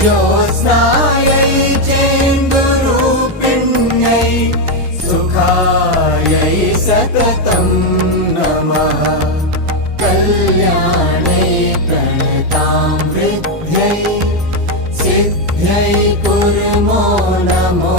ज्योत्स्नायै चेन्दुरूपिण्यै सुखायै सततं नमः। कल्याणै प्रणतां वृद्ध्यै सिद्ध्यै कुर्मो नमो